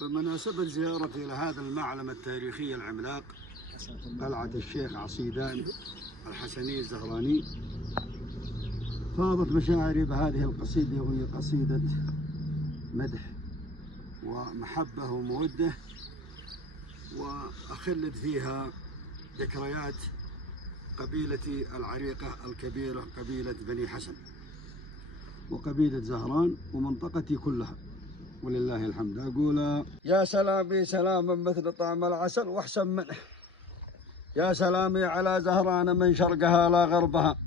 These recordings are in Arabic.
بمناسبة زيارتي إلى هذا المعلم التاريخي العملاق قلعة الشيخ عصيدان الحسني الزهراني، فاضت مشاعري بهذه القصيدة، وهي قصيدة مدح ومحبة ومودة، وأخلد فيها ذكريات قبيلتي العريقة الكبيرة، قبيلة بني حسن وقبيلة زهران ومنطقتي كلها، ولله الحمد. أقول يا سلامي سلاما مثل طعم العسل واحسن منه، يا سلامي على زهران من شرقها لا غربها،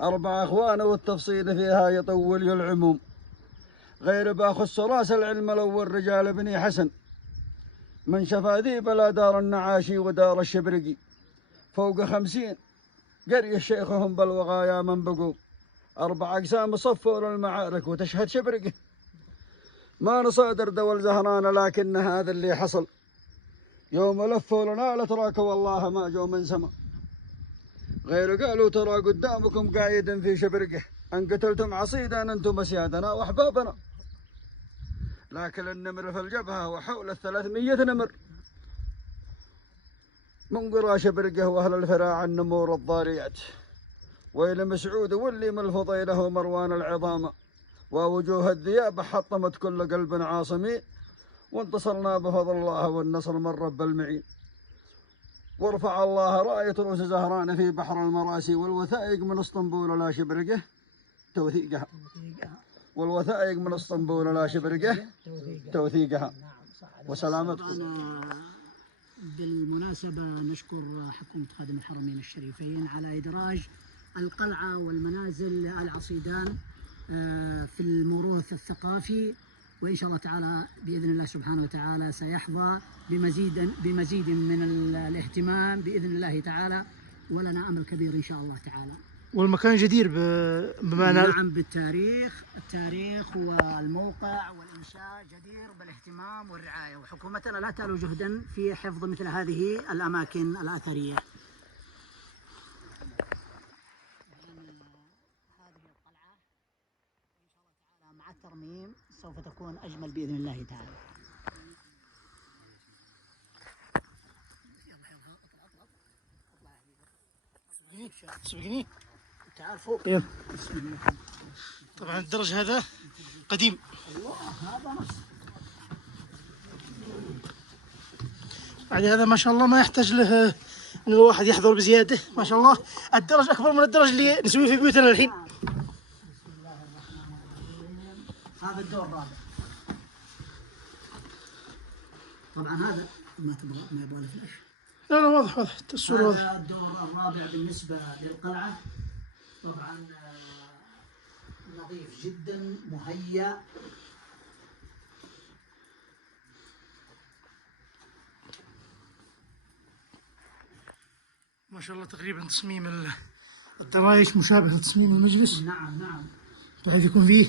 4 أخوان والتفصيل فيها يطول العموم، غير باخص راس العلم الأول رجال بني حسن، من شفاذيب لا دار النعاشي ودار الشبرقي، فوق 50 قرية شيخهم بالوغايا من بقوا، 4 أقسام صفوا للمعارك وتشهد شبرقه، ما نصادر دول زهران لكن هذا اللي حصل، يوم لفوا لنا لتراك والله ما جو من سما، غير قالوا ترى قدامكم قايد في شبرقه، ان قتلتم عصيدا انتم اسيادنا واحبابنا، لكن النمر في الجبهه وحول 300 نمر من قرى شبرقه واهل الفراع النمور الضاريات، ويل مسعود واللي من الفضيله مروان العظام، ووجوه الذياب حطمت كل قلب عاصمي، وانتصرنا بفضل الله والنصر من رب المعين، ورفع الله راية رؤوس زهران في بحر المراسي، والوثائق من اسطنبول لا شبرقه توثيقها، والوثائق من اسطنبول لا شبرقه توثيقها. وسلامتكم. بالمناسبة نشكر حكومة خادم الحرمين الشريفين على إدراج القلعة والمنازل العصيدان في الموروث الثقافي، وإن شاء الله تعالى بإذن الله سبحانه وتعالى سيحظى بمزيد من الاهتمام بإذن الله تعالى، ولنا أمل كبير إن شاء الله تعالى. والمكان جدير بمعنى نعم التاريخ والموقع والإنشاء جدير بالاهتمام والرعاية، وحكومتنا لا تألو جهدا في حفظ مثل هذه الأماكن الأثرية. هذه القلعة إن شاء الله تعالى مع الترميم سوف تكون أجمل بإذن الله تعالى. سبقني تعال فوق. يلا. طبعا الدرج هذا قديم، بعد هذا ما شاء الله ما يحتاج له ان الواحد يحضر بزياده، ما شاء الله الدرج اكبر من الدرج اللي نسويه في بيوتنا الحين. هذا الدور الرابع، طبعا هذا ما يبغى له فلاش. لا واضح الصورة واضح. هذا الدور الرابع بالنسبة للقلعة، طبعا نظيف جدا مهيأ، ما شاء الله تقريبا تصميم الدرايش مشابه لتصميم المجلس. نعم بحيث يكون فيه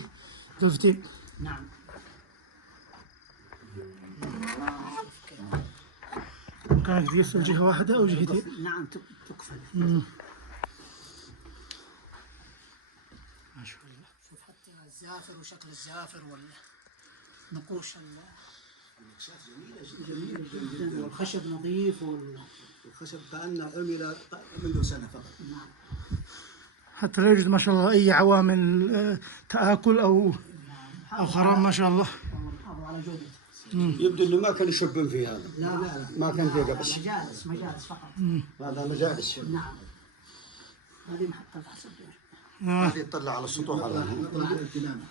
غرفتين. نعم. كانت تقفل جهة واحدة أو جهتين؟ نعم تقفل. ما شاء الله. شوف حتى الزافر وشكل الزافر والنقوش جميلة جدا، والخشب نظيف والخشب كأنه عمل منذ سنة فقط. نعم. حتى لا يوجد ما شاء الله أي عوامل تآكل أو خراب ما شاء الله. على جودته. يبدو انه ما كانوا يشبون في هذا. لا ما كان في قبل. مجالس فقط. هذا مجالس. نعم. هذه محطة حسب. هذه تطلع على السطوح على اطلع على الجنان.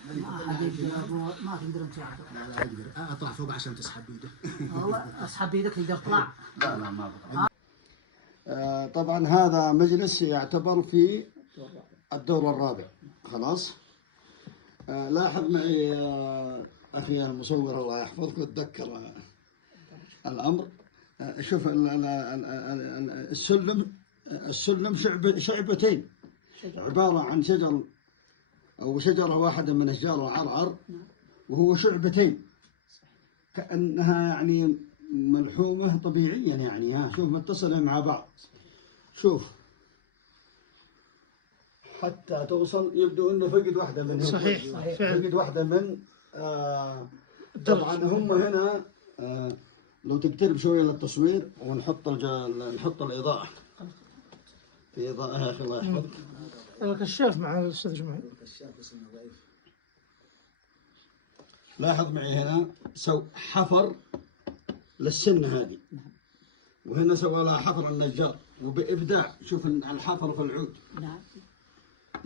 ما تقدر انت. لا اقدر اطلع فوق عشان تسحب بيدك. والله اسحب بيدك تقدر تطلع. لا ما بطلع. طبعا هذا مجلس يعتبر في الدور الرابع. خلاص. لاحظ معي أخي المصور الله يحفظك وتذكر الأمر. شوف السلم شعبتين، عبارة عن شجر أو شجرة واحدة من أشجار العرعر، وهو شعبتين كأنها يعني ملحومة طبيعيا، يعني شوف متصلة مع بعض. شوف حتى توصل، يبدو انه فقد واحده منهم. صحيح. فقد واحده من طبعا هم هنا لو تقترب شويه للتصوير ونحط نحط الاضاءه. في اضاءه يا اخي الله يحفظك. الكشاف مع الاستاذ جمعي. لاحظ معي هنا حفر للسنه هذه، وهنا سوى لها حفر النجار وبإبداع. شوف الحفر في العود. نعم.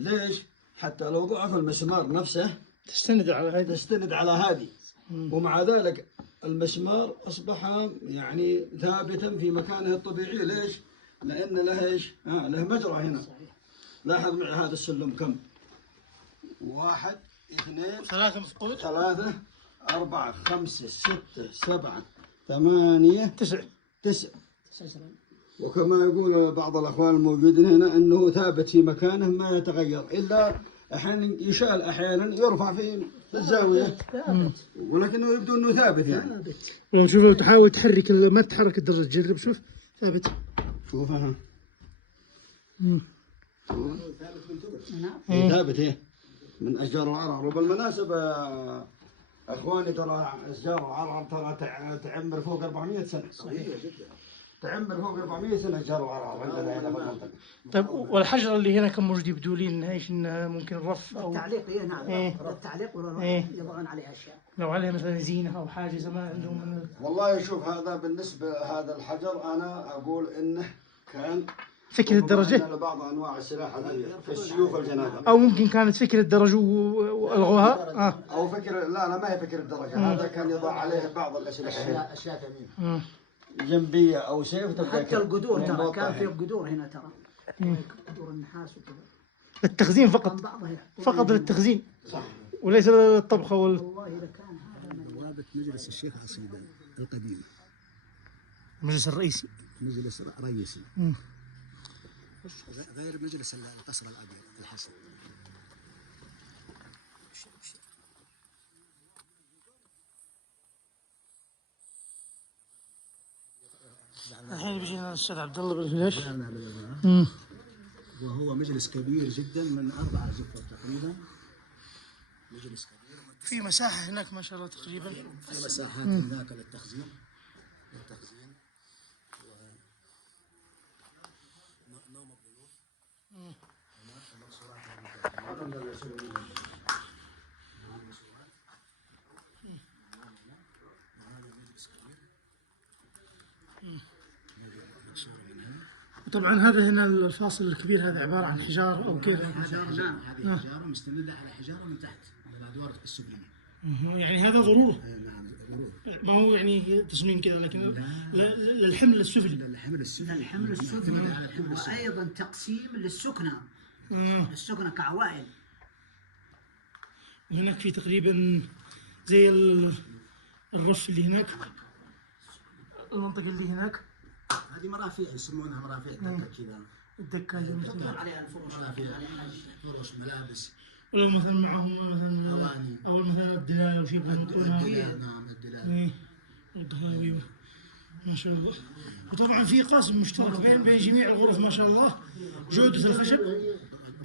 ليش؟ حتى لو ضعف المسمار نفسه تستند على هذه. تستند على هذه. ومع ذلك المسمار أصبح يعني ثابتا في مكانه الطبيعي. ليش؟ لأن له إيش؟ له مجرى هنا. لاحظ معي هذا السلم كم؟ 1 2 3 مفقود. 3 4 5 6 7 8 9. 9. وكما يقول بعض الأخوان الموجودين هنا أنه ثابت في مكانه ما يتغير، إلا أحيانا يشال، أحيانا يرفع في الزاوية، ولكنه يبدو أنه ثابت يعني. لو شوف تحاول تحرك ما تتحرك الدرجة، تجرب شوف ثابت. شوفها. نعم. ثابت إيه من أشجار العرعر. وبالمناسبة أخواني ترى أشجار العرعر ترى تعمر فوق 400 سنة. صحيح جدا. تعمر فوق 400 سنة أشجار العرعر عندنا هنا في المنطقة. طيب والحجر اللي هنا كم موجود يبدو لي انها ايش، انها ممكن رف او التعليق. إيه نعم. التعليق يضعون عليها أشياء. لو عليها مثلا زينة او حاجة زمان عندهم. والله شوف هذا بالنسبة هذا الحجر أنا أقول إنه كان فكرة درجة لبعض أنواع السلاح في السيوف الجنابة، او ممكن كانت فكرة درجة والغوها. أو فكرة لا ما هي فكرة درجة. هذا كان يضع عليه بعض الأسلحة اشياء ثمينه. جنبية أو سيف تبقى حتى القدور ترى منبطة كان في هنا. قدور هنا ترى. قدور النحاس وكذا. للتخزين كان فقط. بعضها يحطون فقط هنا. للتخزين صح. وليس للطبخة والله إذا كان هذا من بوابه مجلس الشيخ عصيدان القديم. المجلس الرئيسي. مجلس رئيسي. غير مجلس القصر الابيض الحسن. الحين بيجينا الاستاذ عبد الله بالفلاش. وهو مجلس كبير جدا من 4 زفر تقريبا. مجلس كبير في مساحة هناك ما شاء الله تقريبا. في مساحات هناك للتخزين. نوم الضيوف. طبعا هذا هنا الفاصل الكبير هذا عبارة عن حجار او كيف؟ نعم هذه حجاره مستندة على حجاره من تحت من الادوار السفليه. يعني هذا ضرورة. نعم ضروري. ما هو يعني تصميم كذا، لكن للحمل السفلي. الحمل السفلي. الحمل السفلي وأيضا تقسيم للسكنة. السكنة كعوائل. وهناك في تقريبا زي الرف اللي هناك، المنطقة اللي هناك هذه مرافع يسمونها مرافع دكه كذا. الدكة اللي مثلا عليها الفرش. فرش ملابس. ولو مثلا معهم مثلا أواني. او مثلا الدلال او شيء ينطونها. نعم الدلال. ايه والضهاوي ما شاء الله. وطبعا في قاسم مشترك بين جميع الغرف ما شاء الله. جودة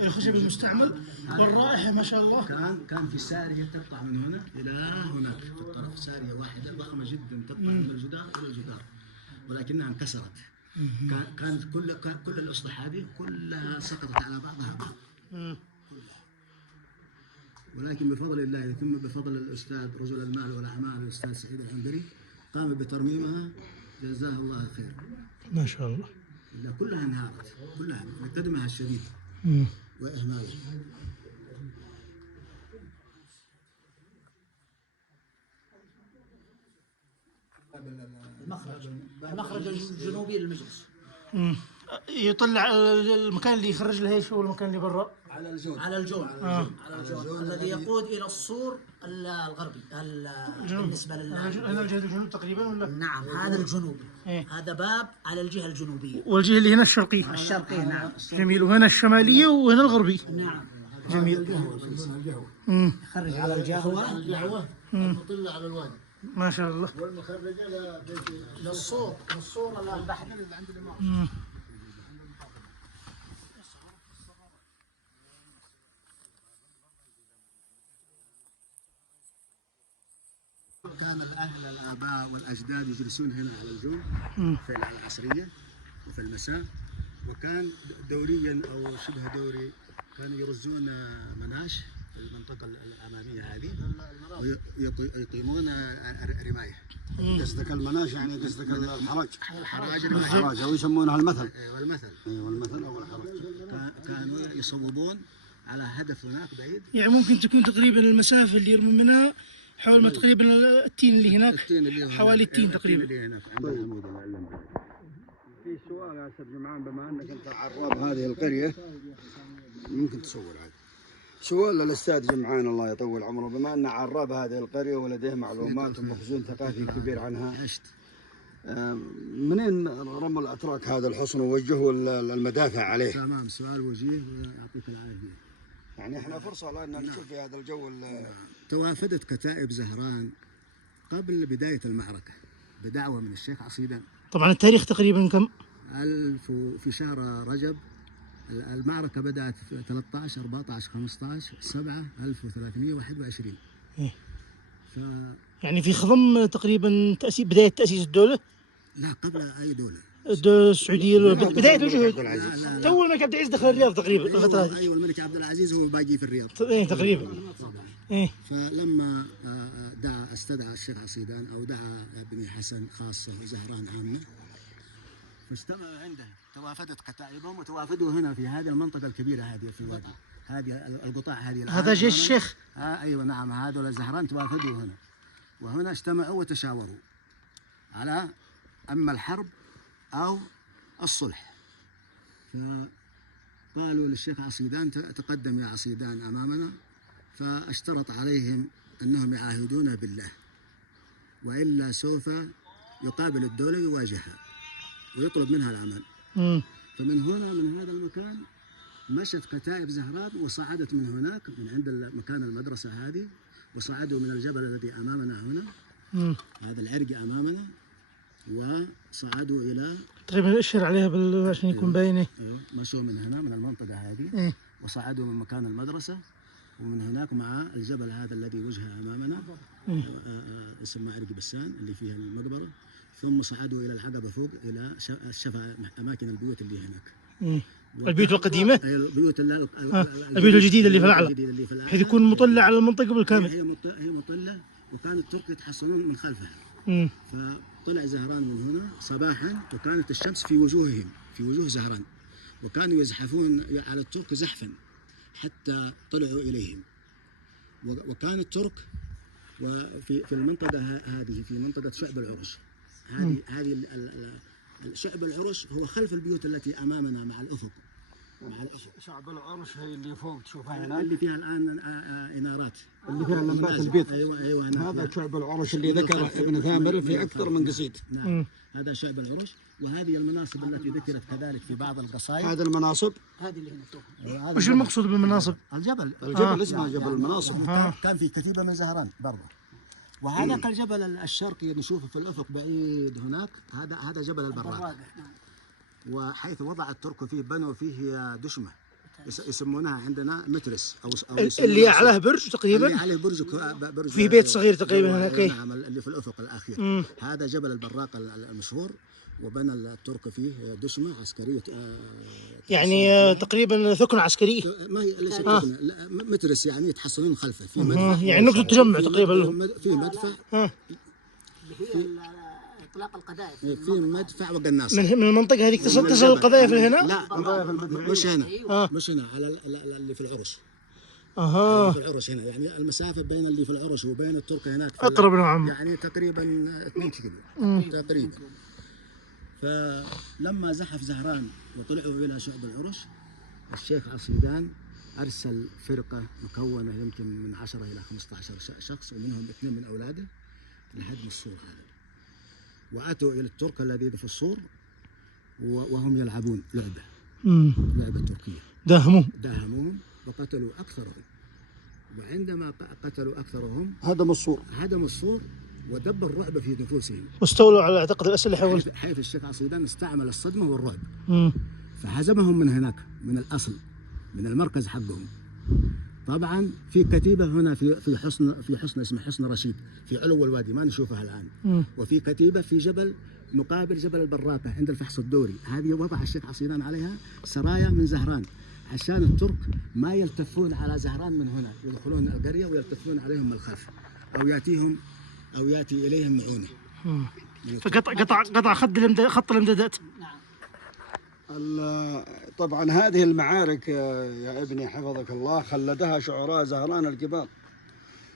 الخشب المستعمل والرائحة ما شاء الله. كان في سارية تقطع من هنا إلى هناك في الطرف، سارية واحدة ضخمة جدا تقطع من الجدار إلى الجدار، ولكنها انكسرت. كانت كل الأسطح هذه كلها سقطت على بعضها بعض. ولكن بفضل الله ثم بفضل الأستاذ رجل المال والأعمال الأستاذ سعيد الحنبري قام بترميمها، جزاه الله خير. ما شاء الله. إلا كلها انهارت، كلها لقدمها الشديد وإهماله. المخرج الجنوبي للمجلس. يطلع المكان اللي يخرج له ايش هو المكان اللي برا؟ على الجون الذي يقود الى السور الغربي بالنسبه هنا الجهة الجنوب تقريبا ولا؟ نعم هذا الجنوبي. إيه. هذا باب على الجهه الجنوبيه. والجهة اللي هنا الشرقية. الشرقيه نعم. جميل. وهنا الشمالية وهنا الغربي. نعم جميل. يخرج على الجهوه المطلة على الوادي. ما شاء الله. والمخرجة للصور البحري. كان الأهل الآباء الآباء والأجداد يجلسون هنا على الجون في العصرية وفي المساء، وكان دوريا أو شبه دوري كانوا يرزون مناش في المنطقة الأمامية هذه ويقيمون رماية. قصدك المناش يعني قصدك الحرج. الحراج الحراج أو يسمونها المثل. والمثل. أيوة المثل أو الحرج. كانوا يصوبون على هدف هناك بعيد. يعني ممكن تكون تقريبا المسافة اللي يرمون منها حول تقريبا التين اللي هناك، حوالي التين تقريبا. اللي هناك عند العمود العلم. في سؤال يا أستاذ جمعان، بما أنك أنت عراب هذه القرية ممكن تصور عاد. سؤال للأستاذ جمعان الله يطول عمره، بما أنه عراب هذه القرية ولديه معلومات ومخزون ثقافي كبير عنها، منين رموا الأتراك هذا الحصن ووجهوا المدافع عليه؟ تمام، سؤال وجيه ويعطيك العافية. يعني احنا فرصة الآن نشوف في هذا الجو. توافدت كتائب زهران قبل بداية المعركة بدعوة من الشيخ عصيدان. طبعا التاريخ تقريبا كم؟ في شهر رجب. المعركة بدأت في 13 14 15 7 1321. يعني في خضم تقريبا بداية تأسيس الدولة؟ لا، قبل أي دولة. الدولة السعودية بداية الوجود. لا. تو الملك عبد العزيز دخل الرياض تقريبا الفترة هذه. أيوة، الملك عبد العزيز هو باقي في الرياض. تقريبا. فلما استدعى الشيخ عصيدان أو دعا بني حسن خاصة وزهران عامة، فاجتمعوا عنده، توافدت كتائبهم وتوافدوا هنا في هذه المنطقة الكبيرة هذه في الوادي، هذه القطاع هذه. هذا جيش الشيخ. أيوة نعم، هذول الزهران توافدوا هنا، وهنا اجتمعوا وتشاوروا على أما الحرب أو الصلح. فقالوا للشيخ عصيدان تقدم يا عصيدان أمامنا، فاشترط عليهم أنهم يعاهدون بالله، وإلا سوف يقابل الدولة ويواجهها ويطلب منها العمل. فمن هنا من هذا المكان مشت كتائب زهران وصعدت من هناك من عند مكان المدرسة هذه، وصعدوا من الجبل الذي أمامنا هنا، هذا العرق أمامنا، وصعدوا إلى تقريبا اشهر عليها عشان يكون باينه. مشوا من هنا من المنطقة هذه وصعدوا من مكان المدرسة، ومن هناك مع الجبل هذا الذي وجهه أمامنا اسمه عرق بسان اللي فيها المقبرة، ثم صعدوا إلى العقبة فوق إلى شفا أماكن البيوت اللي هناك. البيوت القديمة؟ البيوت البيوت الجديدة اللي في الأعلى، بحيث يكون مطلع على المنطقة بالكامل. هي مطلة، وكان الترك يتحصنون من خلفها. فطلع زهران من هنا صباحا، وكانت الشمس في وجوههم، في وجوه زهران، وكانوا يزحفون على الترك زحفا حتى طلعوا إليهم. وكان الترك في المنطقة هذه، في منطقة شعب العرش، هذه شعب العرش هو خلف البيوت التي أمامنا مع الأفق. شعب العرش هي اللي فوق تشوفها هنا، اللي فيها الآن إنارات، اللي فيها لمبات البيت. أيوة هذا شعب العرش اللي ذكر ابن ثامر في أكثر من قصيد. نعم، هذا شعب العرش. وهذه المناصب التي ذكرت كذلك في بعض القصائد. هذه المناصب، هذه اللي هنا وش المقصود بالمناصب؟ الجبل اسمه جبل المناصب. كان في كتيبة من زهران برضه. وهذاك الجبل الشرقي نشوفه في الأفق بعيد هناك، هذا جبل البراق. وحيث وضع الترك فيه بنوا فيه دشمة يسمونها عندنا مترس أو اللي أعلاه برج تقريبا، اللي عليه برج في بيت صغير تقريبا هناك. نعم، اللي في الأفق الأخير. هذا جبل البراق المشهور، وبنى الترك فيه دشمة عسكرية، يعني تقريبا ثكنة عسكرية. ما هي ليست ثكنة، مترس يعني يتحصنون خلفه في مدفع، يعني نقطة تجمع تقريبا في مدفع، اطلاق القذائف في مدفع وقناصة. من المنطقة هذه تصل القذائف هنا؟ لا، مش هنا، مش هنا، على اللي في العرش. في العرش هنا، يعني المسافة بين اللي في العرش وبين الترك هناك أقرب نعم، يعني تقريبا 2 كيلو تقريبا. فلما زحف زهران وطلعوا إلى شعب العرش، الشيخ عصيدان أرسل فرقة مكونة يمكن من 10 إلى 15 شخص، ومنهم 2 من أولاده لهدم السور هذا. وأتوا إلى الترك الذي في السور وهم يلعبون لعبة تركية. داهموهم وقتلوا أكثرهم. وعندما قتلوا أكثرهم هدموا السور ودب الرعب في نفوسهم، واستولوا على اعتقد الأسلحة حيث الشيخ عصيدان استعمل الصدمة والرعب، فهزمهم من هناك من الأصل، من المركز حقهم. طبعا في كتيبة هنا في حصن اسمه حصن رشيد في علو الوادي ما نشوفها الآن. وفي كتيبة في جبل مقابل جبل البراكة عند الفحص الدوري، هذه وضع الشيخ عصيدان عليها سرايا من زهران عشان الترك ما يلتفون على زهران من هنا، يدخلون القرية ويلتفون عليهم من الخلف أو يأتي إليهم معونة. فقطع خط الامدادات. طبعا هذه المعارك يا ابني حفظك الله خلدها شعراء زهران الكبار.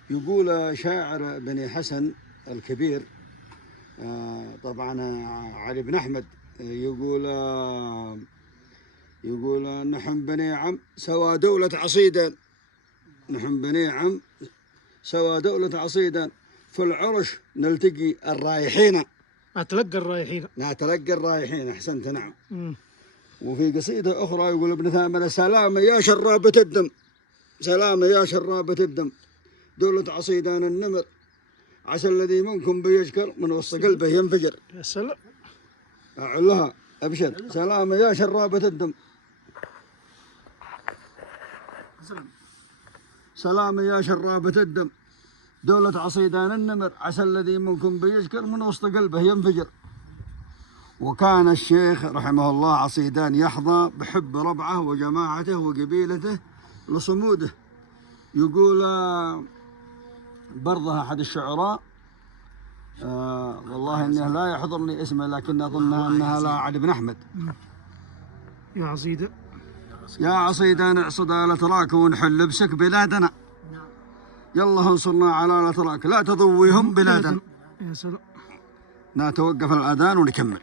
يقول شاعر بني حسن الكبير طبعا علي بن أحمد يقول نحن بني عم سوى دولة عصيدا، نحن بني عم سوى دولة عصيدا، في العرش نلتقي الرايحين. نتلقى الرايحين أحسنت نعم. وفي قصيدة أخرى يقول ابن ثامنة سلام يا شرابة الدم، سلام يا شرابة الدم، دولة عصيدان النمر، عسى الذي منكم بيشكر من وسط قلبه ينفجر. يا سلام. أعلها أبشر سلام يا شرابة الدم، سلام يا شرابة الدم، دولة عصيدان النمر، عسى الذي منكم بيشكر من وسط قلبه ينفجر. وكان الشيخ رحمه الله عصيدان يحظى بحب ربعه وجماعته وقبيلته لصموده. يقول برضه أحد الشعراء والله إنه لا يحضرني اسمه لكن أظنها أنها لا علي بن أحمد. يا عصيدان اعصد لا تراك ونحل لبسك بلادنا، يلا انصرنا على لا تراك لا تضويهم بلادنا. يا سلام. نتوقف الأذان ونكمل.